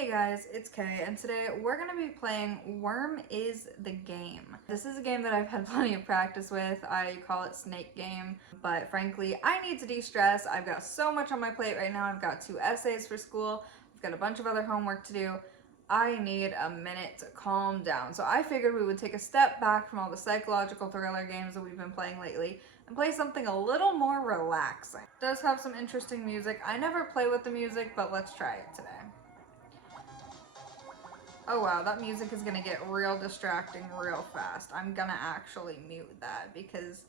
Hey guys, it's Kay, and today we're going to be playing Worm.is the Game. This is a game that I've had plenty of practice with. I call it Snake Game, but frankly, I need to de-stress. I've got so much on my plate right now. I've got 2 essays for school. I've got a bunch of other homework to do. I need a minute to calm down. So I figured we would take a step back from all the psychological thriller games that we've been playing lately and play something a little more relaxing. It does have some interesting music. I never play with the music, but let's try it today. Oh wow, that music is gonna get real distracting real fast. I'm gonna actually mute that because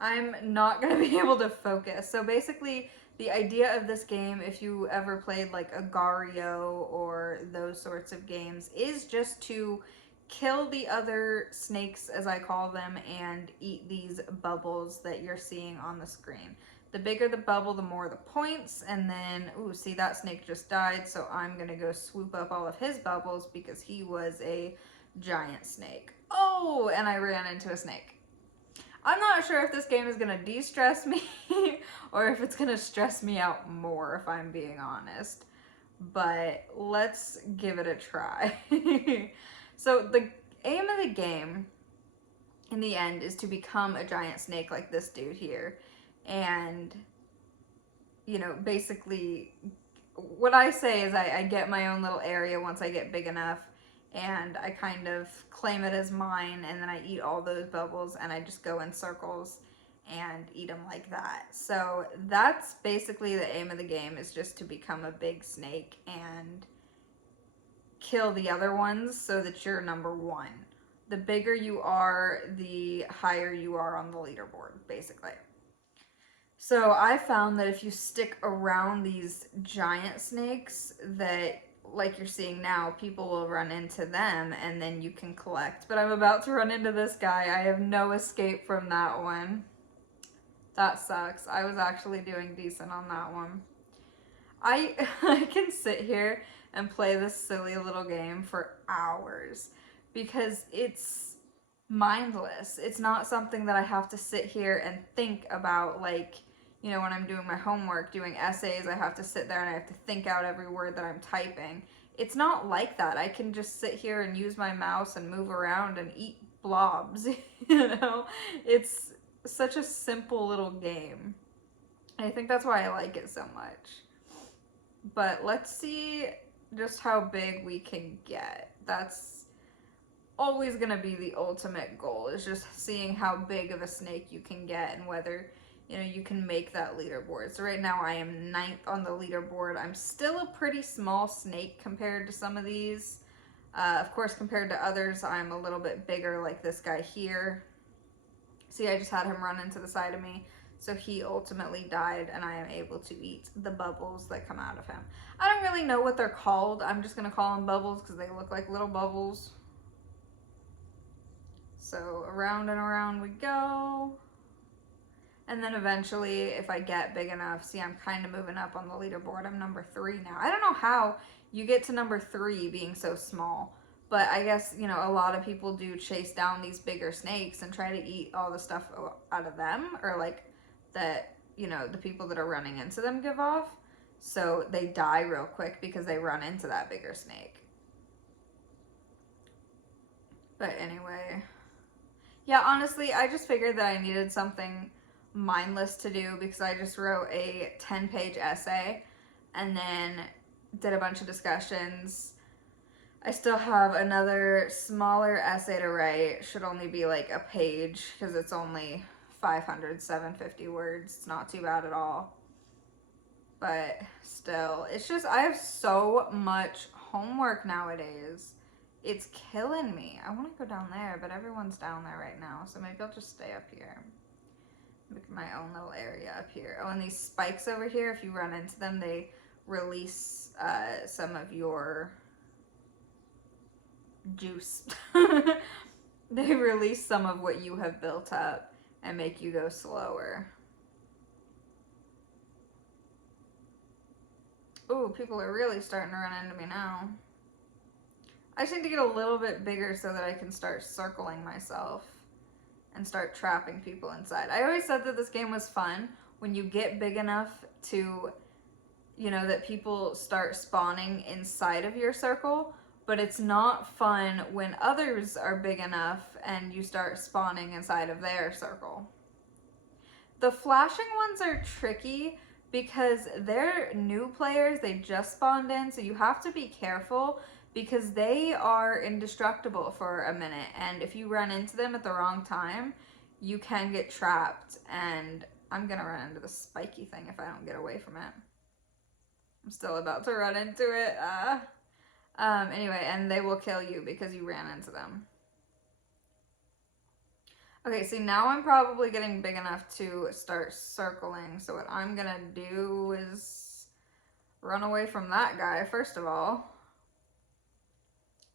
I'm not gonna be able to focus. So basically, the idea of this game, if you ever played like Agario or those sorts of games, is just to kill the other snakes, as I call them, and eat these bubbles that you're seeing on the screen. The bigger the bubble, the more the points, and then, ooh, see, that snake just died, so I'm gonna go swoop up all of his bubbles because he was a giant snake. Oh, and I ran into a snake. I'm not sure if this game is gonna de-stress me or if it's gonna stress me out more, if I'm being honest. But let's give it a try. So the aim of the game, in the end, is to become a giant snake like this dude here. And, you know, basically, what I say is I get my own little area once I get big enough, and I kind of claim it as mine, and then I eat all those bubbles, and I just go in circles and eat them like that. So that's basically the aim of the game, is just to become a big snake and kill the other ones so that you're number 1. The bigger you are, the higher you are on the leaderboard, basically. So I found that if you stick around these giant snakes that, like you're seeing now, people will run into them and then you can collect. But I'm about to run into this guy. I have no escape from that one. That sucks. I was actually doing decent on that one. I can sit here and play this silly little game for hours because it's mindless. It's not something that I have to sit here and think about, like, you know, when I'm doing my homework, doing essays, I have to sit there and I have to think out every word that I'm typing. It's not like that. I can just sit here and use my mouse and move around and eat blobs, you know? It's such a simple little game. And I think that's why I like it so much. But let's see just how big we can get. That's always gonna be the ultimate goal, is just seeing how big of a snake you can get and whether, you know, you can make that leaderboard. So right now I am 9th on the leaderboard. I'm still a pretty small snake compared to some of these. Of course, compared to others, I'm a little bit bigger, like this guy here. See, I just had him run into the side of me. So he ultimately died, and I am able to eat the bubbles that come out of him. I don't really know what they're called. I'm just going to call them bubbles because they look like little bubbles. So around and around we go. And then eventually, if I get big enough, see, I'm kind of moving up on the leaderboard. I'm number 3 now. I don't know how you get to number 3 being so small. But I guess, you know, a lot of people do chase down these bigger snakes and try to eat all the stuff out of them. Or like that, you know, the people that are running into them give off. So they die real quick because they run into that bigger snake. But anyway. Yeah, honestly, I just figured that I needed something mindless to do because I just wrote a 10-page essay and then did a bunch of discussions. I still have another smaller essay to write. Should only be like a page because it's only 750 words. It's not too bad at all. But still, it's just, I have so much homework nowadays. It's killing me. I want to go down there, but everyone's down there right now, so maybe I'll just stay up here. Make my own little area up here. Oh, and these spikes over here, if you run into them, they release some of your juice. They release some of what you have built up and make you go slower. Ooh, people are really starting to run into me now. I just need to get a little bit bigger so that I can start circling myself and start trapping people inside. I always said that this game was fun when you get big enough to you know, that people start spawning inside of your circle, but it's not fun when others are big enough and you start spawning inside of their circle. The flashing ones are tricky because they're new players, they just spawned in, so you have to be careful because they are indestructible for a minute, and if you run into them at the wrong time, you can get trapped, and I'm gonna run into the spiky thing if I don't get away from it. I'm still about to run into it. Anyway, and they will kill you because you ran into them. Okay, see, now I'm probably getting big enough to start circling. So what I'm gonna do is run away from that guy, first of all.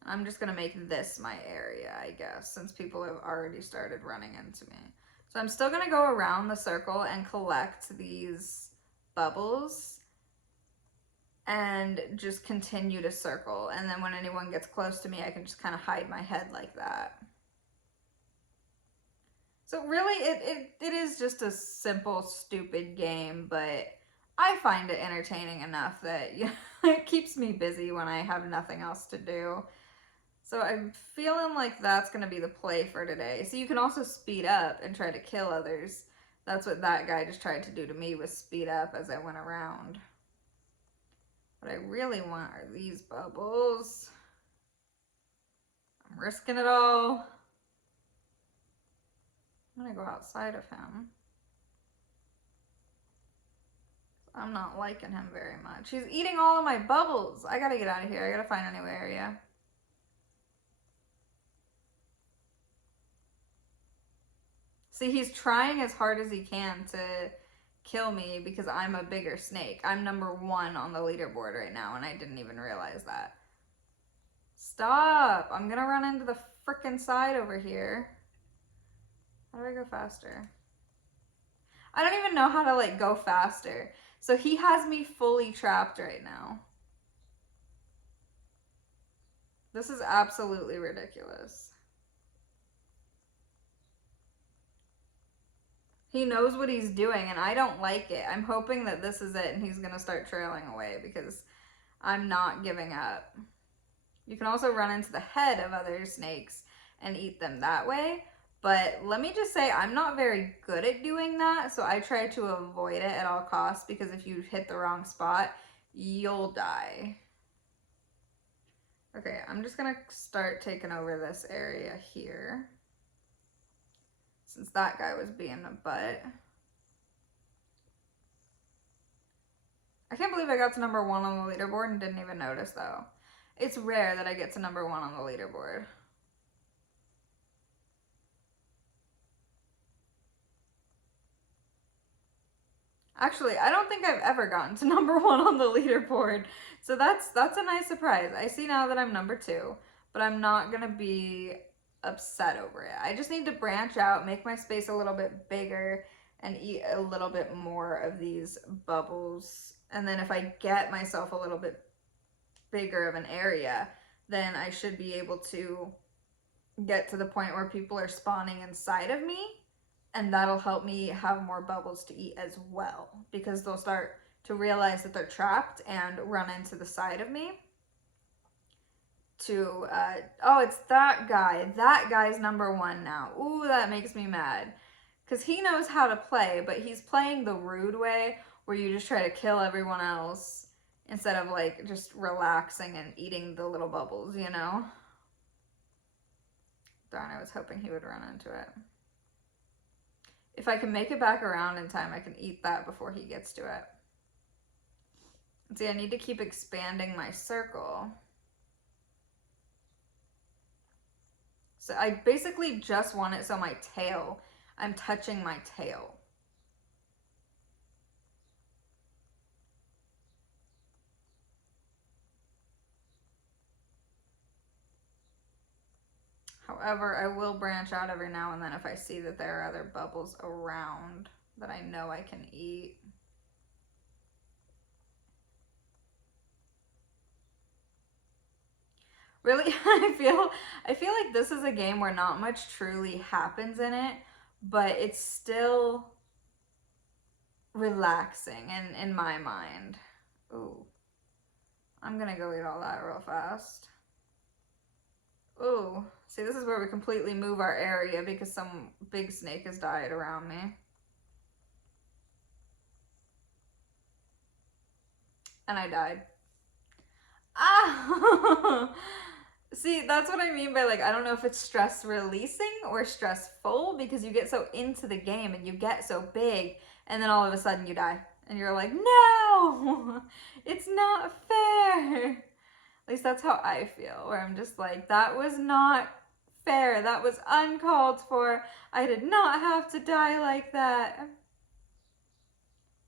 I'm just gonna make this my area, I guess, since people have already started running into me. So I'm still gonna go around the circle and collect these bubbles and just continue to circle. And then when anyone gets close to me, I can just kind of hide my head like that. So really, it is just a simple, stupid game, but I find it entertaining enough that it keeps me busy when I have nothing else to do. So I'm feeling like that's going to be the play for today. So you can also speed up and try to kill others. That's what that guy just tried to do to me, was speed up as I went around. What I really want are these bubbles. I'm risking it all. I'm gonna go outside of him. I'm not liking him very much. He's eating all of my bubbles. I gotta get out of here. I gotta find a new area. See, he's trying as hard as he can to kill me because I'm a bigger snake. I'm number 1 on the leaderboard right now, and I didn't even realize that. Stop! I'm gonna run into the frickin' side over here. How do I go faster? I don't even know how to, like, go faster. So he has me fully trapped right now. This is absolutely ridiculous. He knows what he's doing, and I don't like it. I'm hoping that this is it, and he's going to start trailing away because I'm not giving up. You can also run into the head of other snakes and eat them that way. But let me just say, I'm not very good at doing that, so I try to avoid it at all costs because if you hit the wrong spot, you'll die. Okay, I'm just gonna start taking over this area here, since that guy was being a butt. I can't believe I got to number 1 on the leaderboard and didn't even notice, though. It's rare that I get to number 1 on the leaderboard. Actually, I don't think I've ever gotten to number 1 on the leaderboard. So that's a nice surprise. I see now that I'm number 2, but I'm not going to be upset over it. I just need to branch out, make my space a little bit bigger, and eat a little bit more of these bubbles. And then if I get myself a little bit bigger of an area, then I should be able to get to the point where people are spawning inside of me. And that'll help me have more bubbles to eat as well, because they'll start to realize that they're trapped and run into the side of me. Oh, it's that guy. That guy's number 1 now. Ooh, that makes me mad. Because he knows how to play, but he's playing the rude way, where you just try to kill everyone else instead of, like, just relaxing and eating the little bubbles, you know? Darn, I was hoping he would run into it. If I can make it back around in time, I can eat that before he gets to it. See, I need to keep expanding my circle. So I basically just want it so my tail, I'm touching my tail. However, I will branch out every now and then if I see that there are other bubbles around that I know I can eat. Really, I feel like this is a game where not much truly happens in it, but it's still relaxing in my mind. Ooh. I'm gonna go eat all that real fast. Ooh. See, this is where we completely move our area because some big snake has died around me. And I died. Ah! See, that's what I mean by, like, I don't know if it's stress releasing or stressful, because you get so into the game and you get so big and then all of a sudden you die. And you're like, no, it's not fair. At least that's how I feel, where I'm just like, that was not fair. That was uncalled for. I did not have to die like that.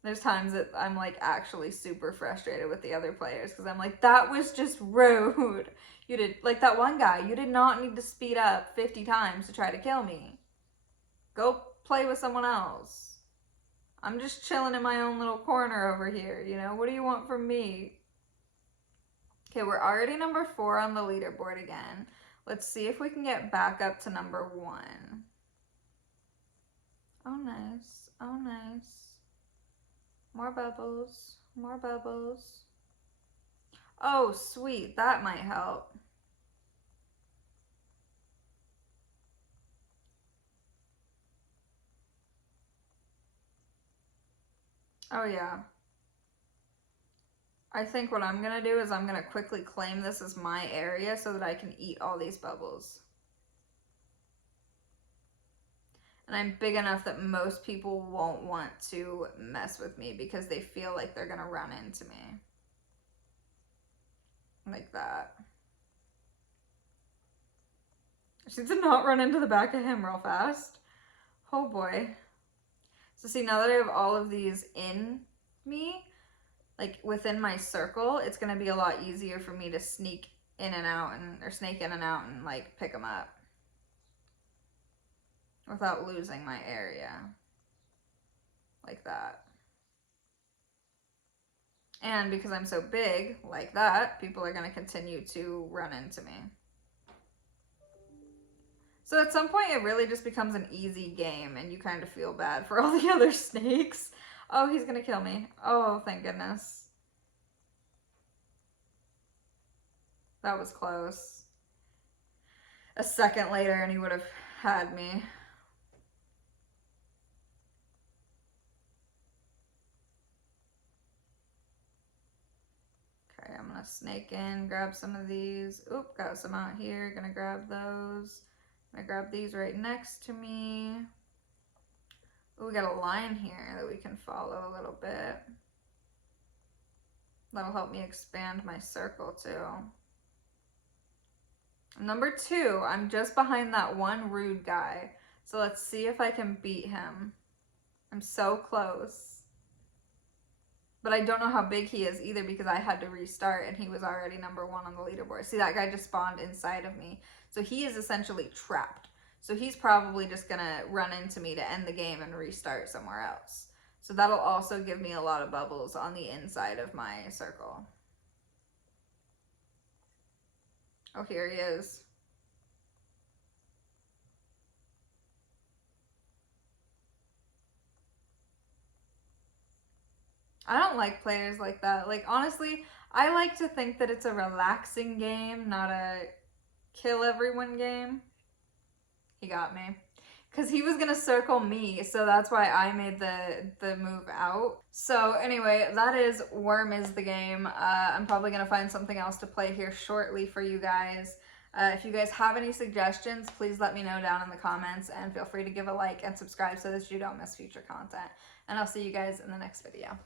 There's times that I'm like actually super frustrated with the other players because I'm like, that was just rude. You did, like that one guy, you did not need to speed up 50 times to try to kill me. Go play with someone else. I'm just chilling in my own little corner over here, you know? What do you want from me? Okay, we're already number 4 on the leaderboard again. Let's see if we can get back up to number 1. Oh, nice. Oh, nice. More bubbles. More bubbles. Oh, sweet. That might help. Oh, yeah. I think what I'm going to do is I'm going to quickly claim this as my area so that I can eat all these bubbles. And I'm big enough that most people won't want to mess with me because they feel like they're going to run into me. Like that. She did not run into the back of him real fast. Oh boy. So see, now that I have all of these in me, like within my circle, it's going to be a lot easier for me to sneak in and out or snake in and out and like pick them up without losing my area. Like that. And because I'm so big, like that, people are going to continue to run into me. So at some point, it really just becomes an easy game, and you kind of feel bad for all the other snakes. Oh, he's going to kill me. Oh, thank goodness. That was close. A second later, and he would have had me. Okay, I'm going to snake in, grab some of these. Oop, got some out here. Gonna grab those. Gonna grab these right next to me. Ooh, we got a line here that we can follow a little bit. That'll help me expand my circle too. Number 2, I'm just behind that one rude guy. So let's see if I can beat him. I'm so close. But I don't know how big he is either because I had to restart and he was already number 1 on the leaderboard. See, that guy just spawned inside of me. So he is essentially trapped. So he's probably just going to run into me to end the game and restart somewhere else. So that'll also give me a lot of bubbles on the inside of my circle. Oh, here he is. I don't like players like that. Like, honestly, I like to think that it's a relaxing game, not a kill everyone game. He got me. Because he was going to circle me, so that's why I made the move out. So anyway, that is Worm.is the Game. I'm probably going to find something else to play here shortly for you guys. If you guys have any suggestions, please let me know down in the comments, and feel free to give a like and subscribe so that you don't miss future content. And I'll see you guys in the next video.